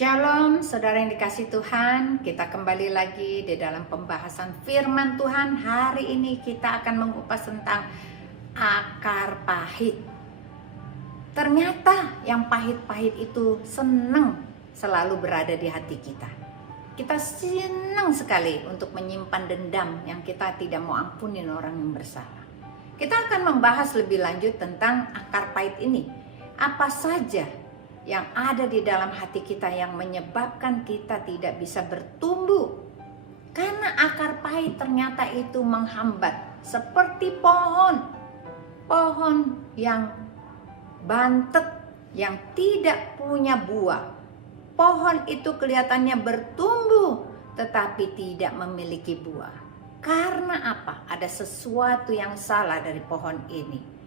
Shalom, saudara yang dikasih Tuhan. Kita kembali lagi di dalam pembahasan firman Tuhan. Hari ini kita akan mengupas tentang akar pahit. Ternyata yang pahit-pahit itu senang selalu berada di hati kita. Kita senang sekali untuk menyimpan dendam yang kita tidak mau ampunin orang yang bersalah. Kita akan membahas lebih lanjut tentang akar pahit ini. Apa saja yang ada di dalam hati kita yang menyebabkan kita tidak bisa bertumbuh. Karena akar pahit ternyata itu menghambat. Seperti pohon yang bantet, yang tidak punya buah. Pohon itu kelihatannya bertumbuh tetapi tidak memiliki buah. Karena apa? Ada sesuatu yang salah dari pohon ini.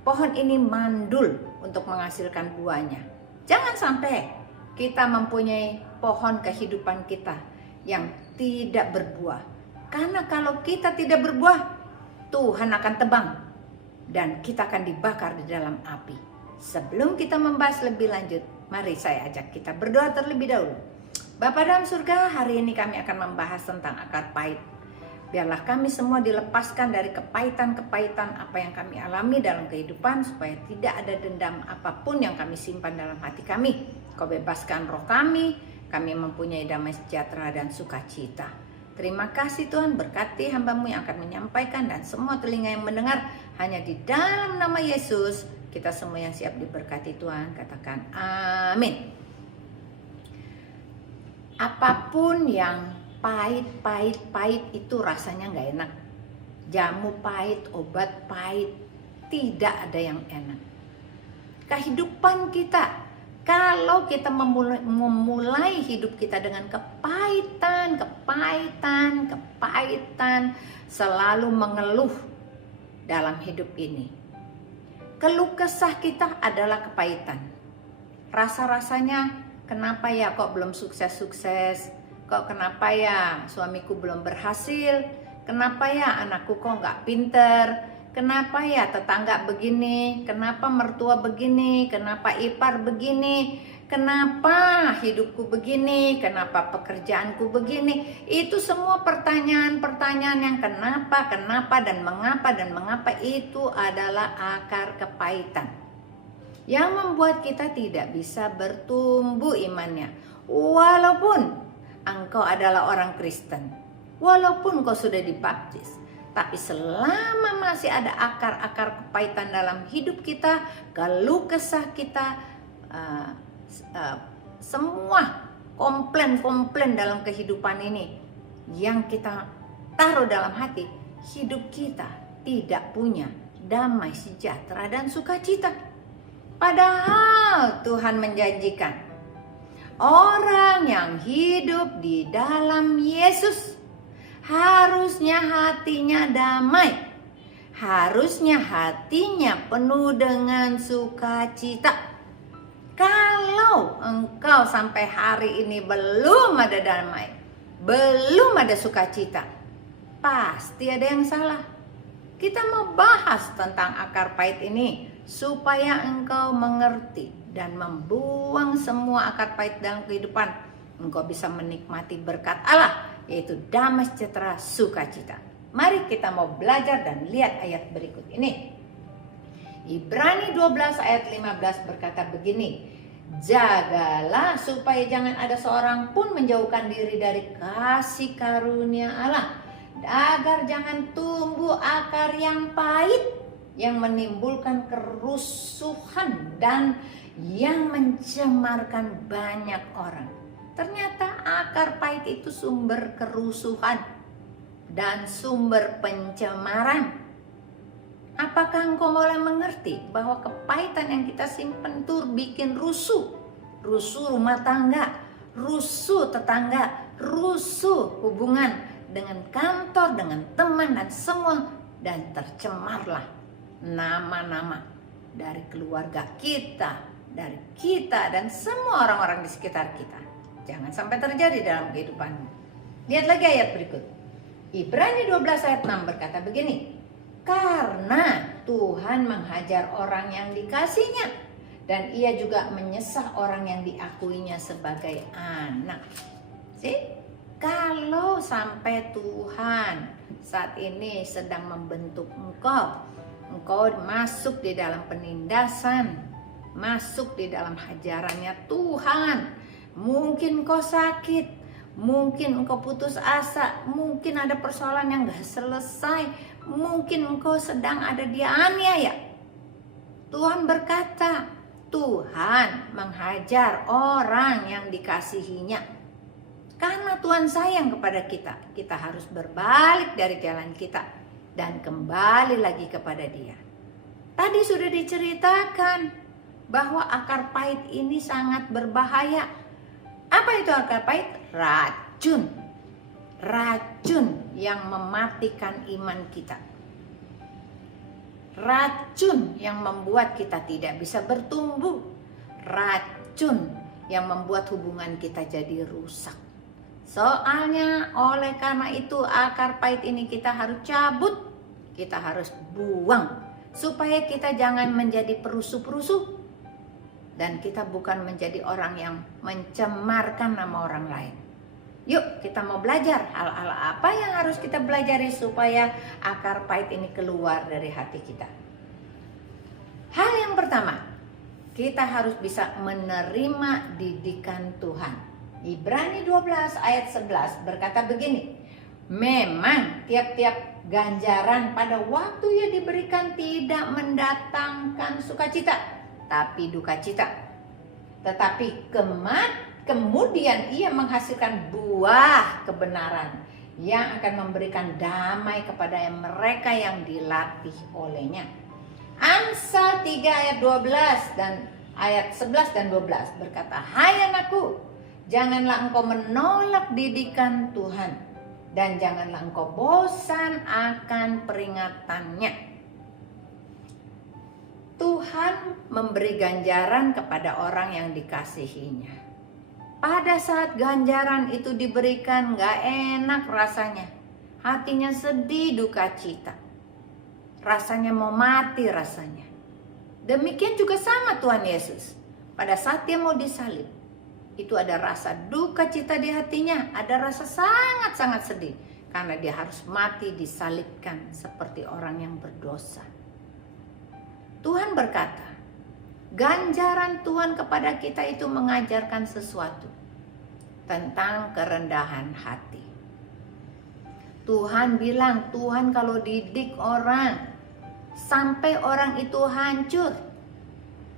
Pohon ini mandul untuk menghasilkan buahnya. Jangan sampai kita mempunyai pohon kehidupan kita yang tidak berbuah. Karena kalau kita tidak berbuah, Tuhan akan tebang dan kita akan dibakar di dalam api. Sebelum kita membahas lebih lanjut, mari saya ajak kita berdoa terlebih dahulu. Bapa dalam surga, hari ini kami akan membahas tentang akar pahit. Biarlah kami semua dilepaskan dari kepahitan-kepahitan apa yang kami alami dalam kehidupan, supaya tidak ada dendam apapun yang kami simpan dalam hati kami. Kau bebaskan roh kami mempunyai damai sejahtera dan sukacita. Terima kasih Tuhan, berkati hamba-Mu yang akan menyampaikan dan semua telinga yang mendengar. Hanya di dalam nama Yesus, kita semua yang siap diberkati Tuhan, katakan amin. Apapun yang pahit itu rasanya nggak enak. Jamu pahit, obat pahit, tidak ada yang enak. Kehidupan kita, kalau kita memulai hidup kita dengan kepahitan, selalu mengeluh dalam hidup ini. Keluh kesah kita adalah kepahitan. Rasa-rasanya, kenapa ya kok belum sukses-sukses? Kok kenapa ya suamiku belum berhasil? Kenapa ya anakku kok nggak pinter? Kenapa ya tetangga begini? Kenapa mertua begini? Kenapa ipar begini? Kenapa hidupku begini? Kenapa pekerjaanku begini? Itu semua pertanyaan-pertanyaan yang kenapa dan mengapa itu adalah akar kepahitan yang membuat kita tidak bisa bertumbuh imannya. Walaupun engkau adalah orang Kristen, walaupun kau sudah dibaptis, tapi selama masih ada akar-akar kepahitan dalam hidup kita, keluh kesah kita, semua komplain dalam kehidupan ini yang kita taruh dalam hati, hidup kita tidak punya damai sejahtera dan sukacita. Padahal Tuhan menjanjikan, orang yang hidup di dalam Yesus harusnya hatinya damai, harusnya hatinya penuh dengan sukacita. Kalau engkau sampai hari ini belum ada damai, belum ada sukacita, pasti ada yang salah. Kita mau bahas tentang akar pahit ini supaya engkau mengerti dan membuang semua akar pahit dalam kehidupan. Engkau bisa menikmati berkat Allah, yaitu damai sejahtera sukacita. Mari kita mau belajar dan lihat ayat berikut ini. Ibrani 12 ayat 15 berkata begini, jagalah supaya jangan ada seorang pun menjauhkan diri dari kasih karunia Allah, agar jangan tumbuh akar yang pahit yang menimbulkan kerusuhan dan yang mencemarkan banyak orang. Ternyata akar pahit itu sumber kerusuhan dan sumber pencemaran. Apakah engkau mulai mengerti bahwa kepahitan yang kita simpan itu bikin rusuh rumah tangga, rusuh tetangga, rusuh hubungan dengan kantor, dengan teman dan semua, dan tercemarlah nama-nama dari keluarga kita, dari kita dan semua orang-orang di sekitar kita. Jangan sampai terjadi dalam kehidupanmu. Lihat lagi ayat berikut. Ibrani 12 ayat 6 berkata begini, karena Tuhan menghajar orang yang dikasihinya Dan ia juga menyesah orang yang diakuinya sebagai anak. Kalau sampai Tuhan saat ini sedang membentuk engkau masuk di dalam penindasan, masuk di dalam hajarannya Tuhan. Mungkin engkau sakit, mungkin engkau putus asa, mungkin ada persoalan yang gak selesai, mungkin engkau sedang ada dianiaya. Tuhan berkata, Tuhan menghajar orang yang dikasihinya. Karena Tuhan sayang kepada kita, kita harus berbalik dari jalan kita dan kembali lagi kepada Dia. Tadi sudah diceritakan bahwa akar pahit ini sangat berbahaya. Apa itu akar pahit? Racun. Racun yang mematikan iman kita. Racun yang membuat kita tidak bisa bertumbuh. Racun yang membuat hubungan kita jadi rusak. Soalnya oleh karena itu akar pahit ini kita harus cabut. Kita harus buang. Supaya kita jangan menjadi perusuh-perusuh. Dan kita bukan menjadi orang yang mencemarkan nama orang lain. Yuk kita mau belajar hal-hal apa yang harus kita pelajari supaya akar pahit ini keluar dari hati kita. Hal yang pertama, kita harus bisa menerima didikan Tuhan. Ibrani 12 ayat 11 berkata begini, memang tiap-tiap ganjaran pada waktu ia diberikan tidak mendatangkan sukacita, tapi duka cita. Tetapi kemudian ia menghasilkan buah kebenaran yang akan memberikan damai kepada mereka yang dilatih olehnya. Amsal 3 ayat 12 dan ayat 11 dan 12 berkata, hai anakku, janganlah engkau menolak didikan Tuhan dan janganlah engkau bosan akan peringatannya. Tuhan memberi ganjaran kepada orang yang dikasihinya. Pada saat ganjaran itu diberikan, gak enak rasanya. Hatinya sedih, duka cita. Rasanya mau mati rasanya. Demikian juga sama Tuhan Yesus. Pada saat dia mau disalib, itu ada rasa duka cita di hatinya. Ada rasa sangat-sangat sedih. Karena dia harus mati disalibkan seperti orang yang berdosa. Tuhan berkata, ganjaran Tuhan kepada kita itu mengajarkan sesuatu tentang kerendahan hati. Tuhan bilang, Tuhan kalau didik orang sampai orang itu hancur,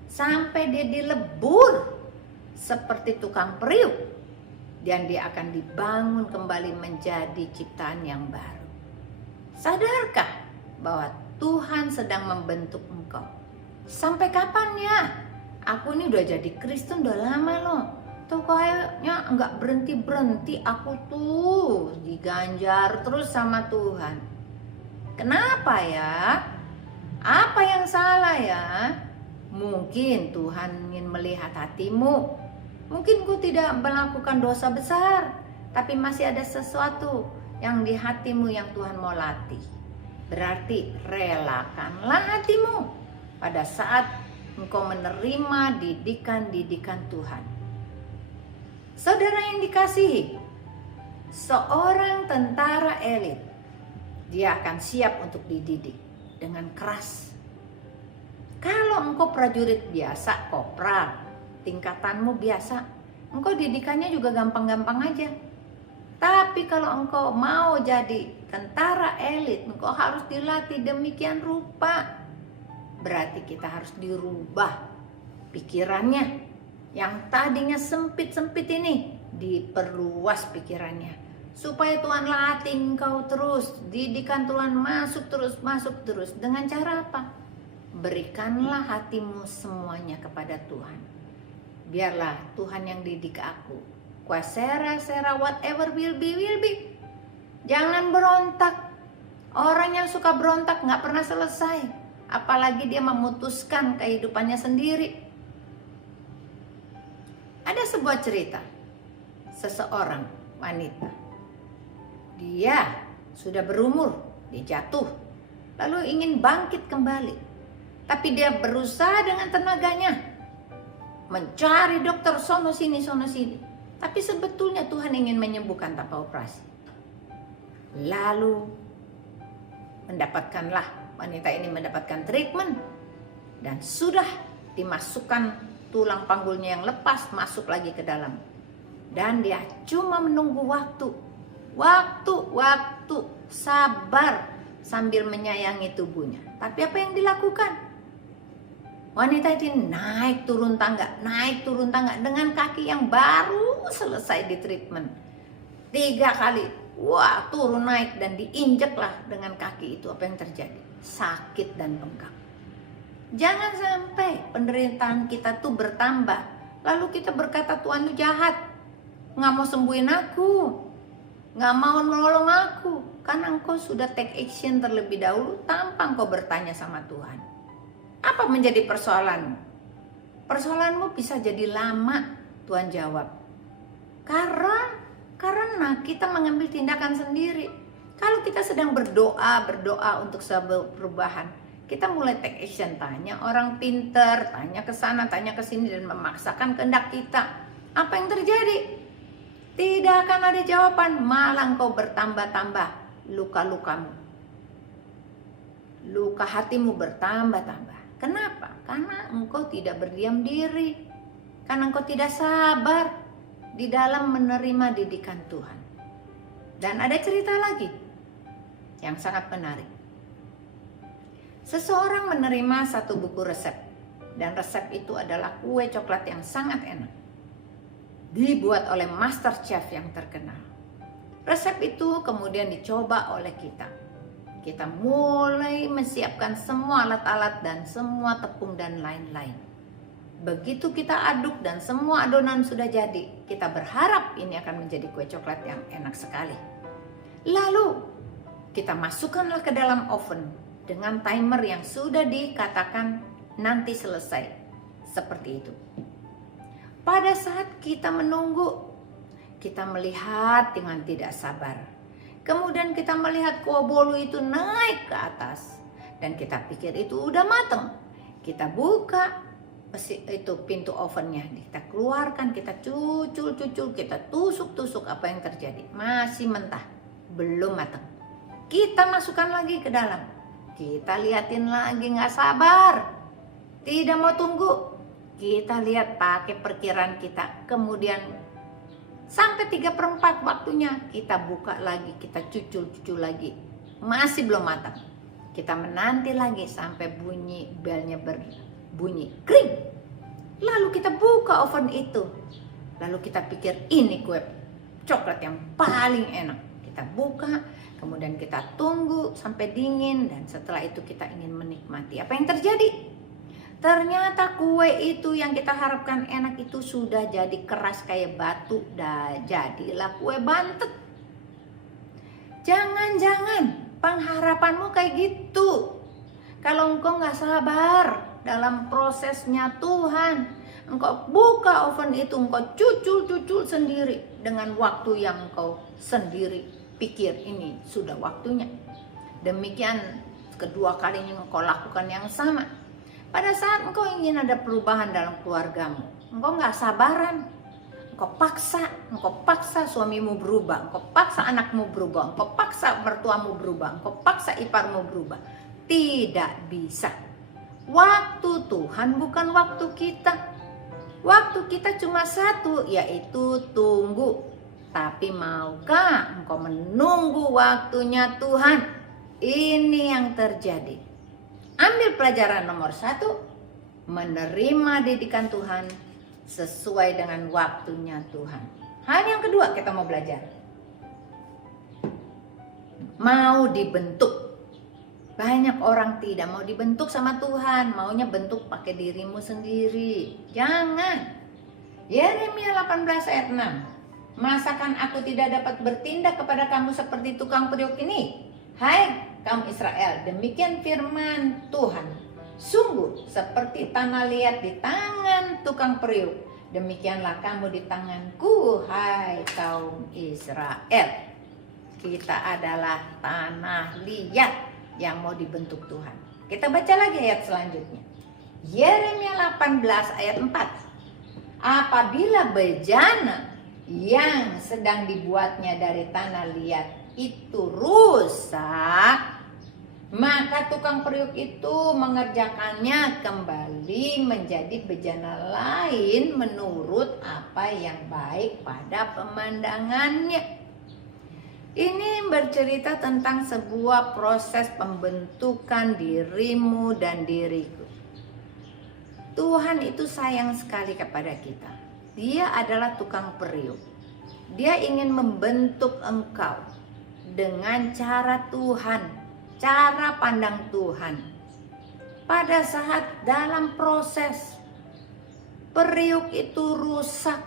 sampai dia dilebur seperti tukang periuk, dan dia akan dibangun kembali menjadi ciptaan yang baru. Sadarkah bahwa Tuhan sedang membentuk engkau? Sampai kapan ya? Aku ini udah jadi Kristen udah lama loh. Tuh kayaknya nggak berhenti-berhenti. Aku tuh diganjar terus sama Tuhan. Kenapa ya? Apa yang salah ya? Mungkin Tuhan ingin melihat hatimu. Mungkin ku tidak melakukan dosa besar, tapi masih ada sesuatu yang di hatimu yang Tuhan mau latih. Berarti relakanlah hatimu pada saat engkau menerima didikan-didikan Tuhan. Saudara yang dikasihi, seorang tentara elit, dia akan siap untuk dididik dengan keras. Kalau engkau prajurit biasa, kopral, tingkatanmu biasa, engkau didikannya juga gampang-gampang aja. Tapi kalau engkau mau jadi tentara elit, engkau harus dilatih demikian rupa. Berarti kita harus dirubah pikirannya. Yang tadinya sempit-sempit ini, diperluas pikirannya. Supaya Tuhan latih engkau terus, didikan Tuhan masuk terus. Dengan cara apa? Berikanlah hatimu semuanya kepada Tuhan. Biarlah Tuhan yang didik aku. Kuasera whatever will be. Jangan berontak. Orang yang suka berontak gak pernah selesai. Apalagi dia memutuskan kehidupannya sendiri. Ada sebuah cerita. Seseorang wanita. Dia sudah berumur. Dia jatuh. Lalu ingin bangkit kembali. Tapi dia berusaha dengan tenaganya. mencari dokter sono sini. Tapi sebetulnya Tuhan ingin menyembuhkan tanpa operasi. Lalu wanita ini mendapatkan treatment dan sudah dimasukkan tulang panggulnya yang lepas masuk lagi ke dalam. Dan dia cuma menunggu waktu, sabar sambil menyayangi tubuhnya. Tapi apa yang dilakukan? Wanita itu naik turun tangga dengan kaki yang baru selesai di treatment. 3 kali, turun naik dan diinjeklah dengan kaki itu. Apa yang terjadi? Sakit dan bengkak. Jangan sampai penderitaan kita tuh bertambah, lalu kita berkata Tuhan itu jahat, nggak mau sembuhin aku, nggak mau menolong aku, karena engkau sudah take action terlebih dahulu tanpa engkau bertanya sama Tuhan. Apa menjadi persoalanmu? Persoalanmu bisa jadi lama, Tuhan jawab. Karena kita mengambil tindakan sendiri. Kalau kita sedang berdoa untuk sebuah perubahan, kita mulai take action, tanya orang pinter, tanya ke sana, tanya ke sini, dan memaksakan kehendak kita. Apa yang terjadi? Tidak akan ada jawaban, malah engkau bertambah-tambah luka-lukamu. Luka hatimu bertambah-tambah. Kenapa? Karena engkau tidak berdiam diri. Karena engkau tidak sabar di dalam menerima didikan Tuhan. Dan ada cerita lagi yang sangat menarik. Seseorang menerima satu buku resep. Dan resep itu adalah kue coklat yang sangat enak. Dibuat oleh master chef yang terkenal. Resep itu kemudian dicoba oleh kita. Kita mulai menyiapkan semua alat-alat dan semua tepung dan lain-lain. Begitu kita aduk dan semua adonan sudah jadi, kita berharap ini akan menjadi kue coklat yang enak sekali. Lalu kita masukkanlah ke dalam oven dengan timer yang sudah dikatakan nanti selesai. Seperti itu. Pada saat kita menunggu, kita melihat dengan tidak sabar. Kemudian kita melihat kue bolu itu naik ke atas. Dan kita pikir itu udah mateng. Kita buka itu pintu ovennya. Kita keluarkan, kita cucul, kita tusuk. Apa yang terjadi? Masih mentah. Belum mateng. Kita masukkan lagi ke dalam. Kita liatin lagi, gak sabar. Tidak mau tunggu. Kita lihat pakai perkiraan kita. Kemudian sampai 3/4 waktunya kita buka lagi, kita cucul lagi. Masih belum matang. Kita menanti lagi sampai belnya berbunyi kring. Lalu kita buka oven itu. Lalu kita pikir ini kue coklat yang paling enak. Kita buka, kemudian kita tunggu sampai dingin, dan setelah itu kita ingin menikmati. Apa yang terjadi? Ternyata kue itu yang kita harapkan enak itu sudah jadi keras kayak batu, dan jadilah kue bantet. Jangan pengharapanmu kayak gitu. Kalau engkau gak sabar dalam prosesnya Tuhan, engkau buka oven itu, engkau cucul sendiri dengan waktu yang engkau sendiri pikir ini sudah waktunya. Demikian kedua kalinya engkau lakukan yang sama. Pada saat engkau ingin ada perubahan dalam keluargamu, engkau gak sabaran, engkau paksa suamimu berubah, engkau paksa anakmu berubah, engkau paksa mertuamu berubah, engkau paksa iparmu berubah. Tidak bisa. Waktu Tuhan bukan waktu kita. Waktu kita cuma satu, yaitu tunggu. Tapi maukah engkau menunggu waktunya Tuhan? Ini yang terjadi. Ambil pelajaran nomor 1, menerima didikan Tuhan sesuai dengan waktunya Tuhan. Hal yang kedua kita mau belajar. Mau dibentuk. Banyak orang tidak mau dibentuk sama Tuhan, maunya bentuk pakai dirimu sendiri. Jangan. Yeremia 18 ayat 6. Masakan aku tidak dapat bertindak kepada kamu seperti tukang periuk ini? Hai kaum Israel, demikian firman Tuhan. Sungguh seperti tanah liat di tangan tukang periuk, demikianlah kamu di tanganku, hai kaum Israel. Kita adalah tanah liat yang mau dibentuk Tuhan. Kita baca lagi ayat selanjutnya. Yeremia 18 ayat 4. Apabila bejana yang sedang dibuatnya dari tanah liat itu rusak, maka tukang periuk itu mengerjakannya kembali menjadi bejana lain menurut apa yang baik pada pemandangannya. Ini bercerita tentang sebuah proses pembentukan dirimu dan diriku. Tuhan itu sayang sekali kepada kita. Dia adalah tukang periuk. Dia ingin membentuk engkau dengan cara Tuhan, cara pandang Tuhan. Pada saat dalam proses periuk itu rusak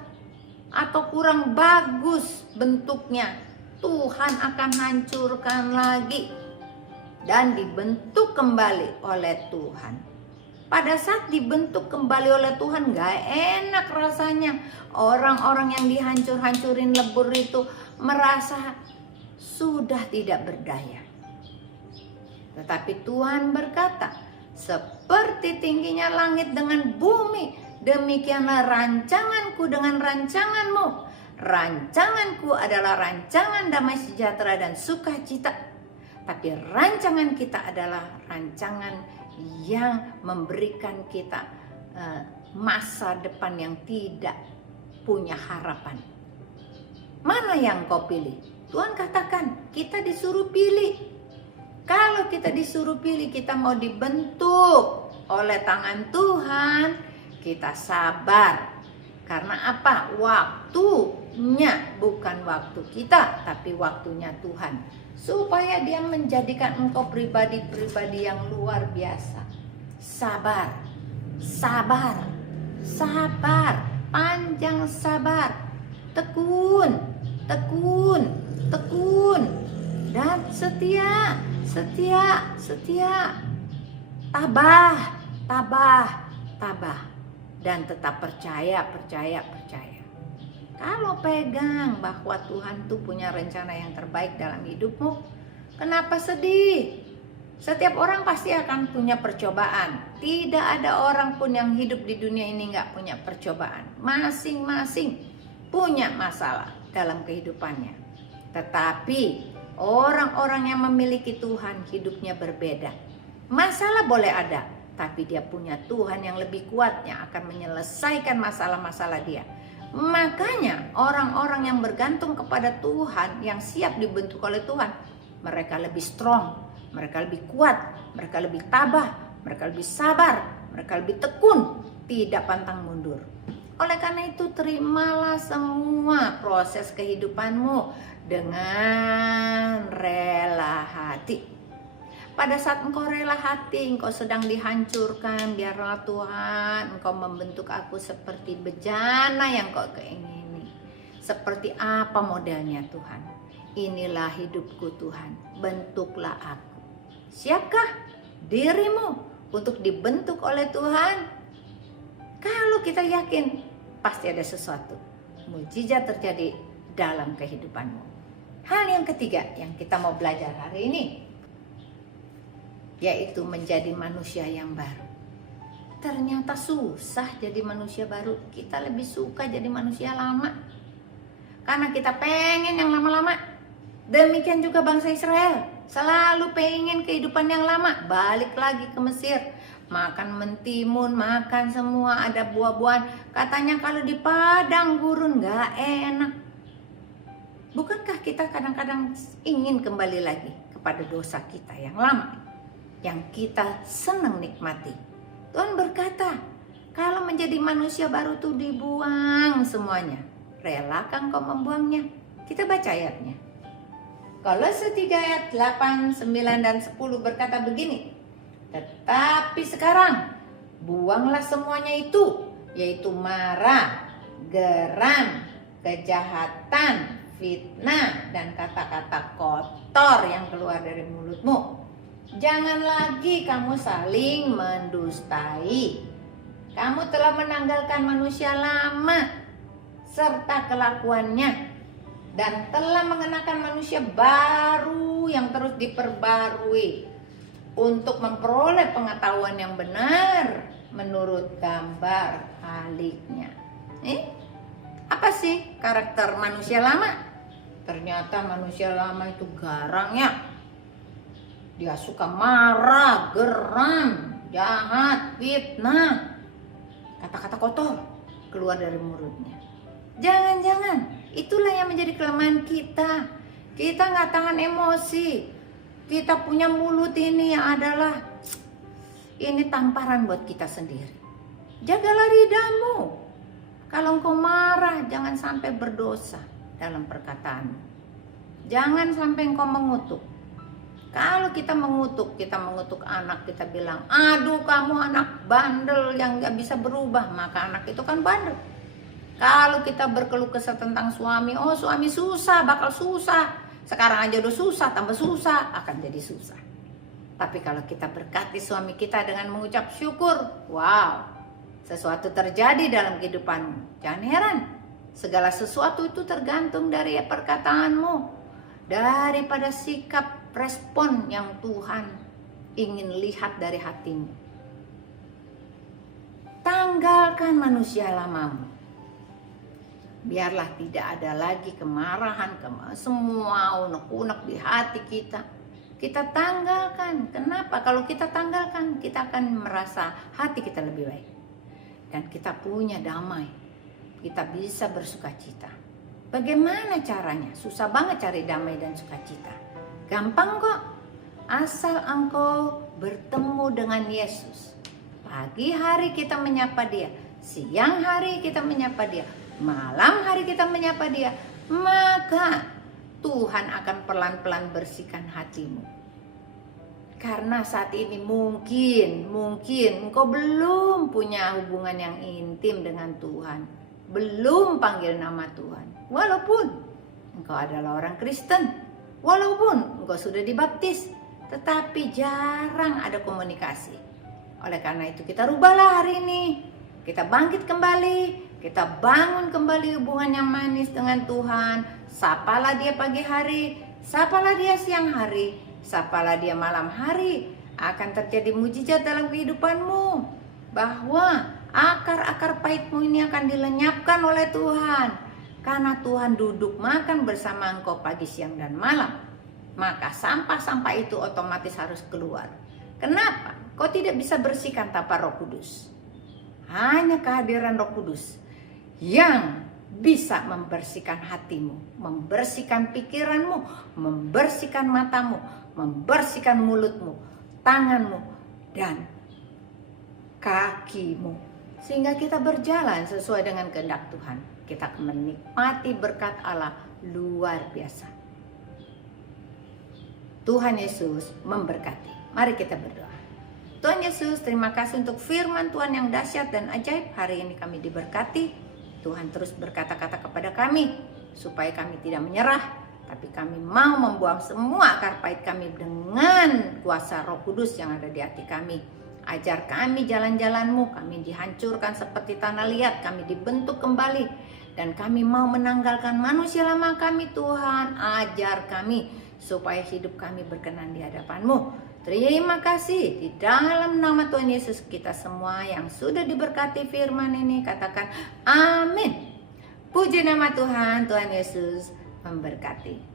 atau kurang bagus bentuknya, Tuhan akan hancurkan lagi dan dibentuk kembali oleh Tuhan. Pada saat dibentuk kembali oleh Tuhan, gak enak rasanya. Orang-orang yang dihancur-hancurin lebur itu merasa sudah tidak berdaya. Tetapi Tuhan berkata, seperti tingginya langit dengan bumi, demikianlah rancanganku dengan rancanganmu. Rancanganku adalah rancangan damai sejahtera dan sukacita. Tapi rancangan kita adalah rancangan yang memberikan kita masa depan yang tidak punya harapan. Mana yang kau pilih? Tuhan katakan kita disuruh pilih. Kalau kita disuruh pilih, kita mau dibentuk oleh tangan Tuhan, kita sabar. Karena apa? Waktunya bukan waktu kita, tapi waktunya Tuhan. Supaya dia menjadikan engkau pribadi-pribadi yang luar biasa. Sabar, sabar, sabar, panjang sabar. Tekun, tekun, tekun. Dan setia, setia, setia. Tabah, tabah, tabah. Dan tetap percaya, percaya, percaya. Kalau pegang bahwa Tuhan tuh punya rencana yang terbaik dalam hidupmu, kenapa sedih? Setiap orang pasti akan punya percobaan. Tidak ada orang pun yang hidup di dunia ini gak punya percobaan. Masing-masing punya masalah dalam kehidupannya. Tetapi orang-orang yang memiliki Tuhan hidupnya berbeda. Masalah boleh ada, tapi dia punya Tuhan yang lebih kuat yang akan menyelesaikan masalah-masalah dia. Makanya orang-orang yang bergantung kepada Tuhan, yang siap dibentuk oleh Tuhan, mereka lebih strong, mereka lebih kuat, mereka lebih tabah, mereka lebih sabar, mereka lebih tekun, tidak pantang mundur. Oleh karena itu terimalah semua proses kehidupanmu dengan rela hati. Pada saat engkau rela hati, engkau sedang dihancurkan, biarlah Tuhan engkau membentuk aku seperti bejana yang kau keingini. Seperti apa modelnya Tuhan? Inilah hidupku Tuhan, bentuklah aku. Siapkah dirimu untuk dibentuk oleh Tuhan? Kalau kita yakin, pasti ada sesuatu mujizat terjadi dalam kehidupanmu. Hal yang ketiga yang kita mau belajar hari ini, yaitu menjadi manusia yang baru. Ternyata susah jadi manusia baru. Kita lebih suka jadi manusia lama, karena kita pengen yang lama-lama. Demikian juga bangsa Israel, selalu pengen kehidupan yang lama. Balik lagi ke Mesir, makan mentimun, makan semua ada buah-buahan. Katanya kalau di padang gurun gak enak. Bukankah kita kadang-kadang ingin kembali lagi kepada dosa kita yang lama, yang kita senang nikmati? Tuhan berkata, kalau menjadi manusia baru tuh dibuang semuanya. Relakan kau membuangnya? Kita baca ayatnya. Kolose 3 ayat 8, 9, dan 10 berkata begini. Tetapi sekarang buanglah semuanya itu, yaitu marah, geram, kejahatan, fitnah, dan kata-kata kotor yang keluar dari mulutmu. Jangan lagi kamu saling mendustai. Kamu telah menanggalkan manusia lama serta kelakuannya, dan telah mengenakan manusia baru yang terus diperbarui untuk memperoleh pengetahuan yang benar menurut gambar haliknya. Apa sih karakter manusia lama? Ternyata manusia lama itu garang ya. Dia suka marah, geram, jahat, fitnah. Kata-kata kotor keluar dari mulutnya. Jangan-jangan itulah yang menjadi kelemahan kita. Kita nggak tahan emosi. Kita punya mulut ini yang adalah ini tamparan buat kita sendiri. Jagalah lidahmu. Kalau engkau marah, jangan sampai berdosa dalam perkataanmu. Jangan sampai engkau mengutuk. Kalau kita mengutuk anak, kita bilang, aduh kamu anak bandel yang gak bisa berubah, maka anak itu kan bandel. Kalau kita berkeluh kesah tentang suami, oh suami susah, bakal susah. Sekarang aja udah susah, tambah susah, akan jadi susah. Tapi kalau kita berkati suami kita dengan mengucap syukur, wow, sesuatu terjadi dalam kehidupanmu. Jangan heran, segala sesuatu itu tergantung dari perkataanmu. Daripada sikap respon yang Tuhan ingin lihat dari hatimu. Tanggalkan manusia lamamu. Biarlah tidak ada lagi kemarahan, semua unek-unek di hati kita. Kita tanggalkan. Kenapa? Kalau kita tanggalkan, kita akan merasa hati kita lebih baik. Dan kita punya damai. Kita bisa bersukacita. Bagaimana caranya? Susah banget cari damai dan sukacita. Gampang kok. Asal engkau bertemu dengan Yesus. Pagi hari kita menyapa dia. Siang hari kita menyapa dia. Malam hari kita menyapa dia. Maka Tuhan akan pelan-pelan bersihkan hatimu. Karena saat ini mungkin engkau belum punya hubungan yang intim dengan Tuhan. Belum panggil nama Tuhan. Walaupun engkau adalah orang Kristen. Walaupun engkau sudah dibaptis. Tetapi jarang ada komunikasi. Oleh karena itu kita rubahlah hari ini. Kita bangkit kembali. Kita bangun kembali hubungan yang manis dengan Tuhan. Sapalah dia pagi hari. Sapalah dia siang hari. Sapalah dia malam hari. Akan terjadi mujizat dalam kehidupanmu. Bahwa akar-akar pahitmu ini akan dilenyapkan oleh Tuhan. Karena Tuhan duduk makan bersama engkau pagi, siang, dan malam. Maka sampah-sampah itu otomatis harus keluar. Kenapa? Kau tidak bisa bersihkan tanpa Roh Kudus. Hanya kehadiran Roh Kudus yang bisa membersihkan hatimu, membersihkan pikiranmu, membersihkan matamu, membersihkan mulutmu, tanganmu, dan kakimu. Sehingga kita berjalan sesuai dengan kehendak Tuhan. Kita akan menikmati berkat Allah luar biasa. Tuhan Yesus memberkati. Mari kita berdoa. Tuhan Yesus, terima kasih untuk firman Tuhan yang dahsyat dan ajaib. Hari ini kami diberkati. Tuhan terus berkata-kata kepada kami supaya kami tidak menyerah, tapi kami mau membuang semua akar pahit kami dengan kuasa Roh Kudus yang ada di hati kami. Ajar kami jalan-jalan-Mu, kami dihancurkan seperti tanah liat, kami dibentuk kembali, dan kami mau menanggalkan manusia lama kami. Tuhan, ajar kami supaya hidup kami berkenan di hadapan-Mu. Terima kasih. Di dalam nama Tuhan Yesus, kita semua yang sudah diberkati firman ini katakan amin. Puji nama Tuhan. Tuhan Yesus memberkati.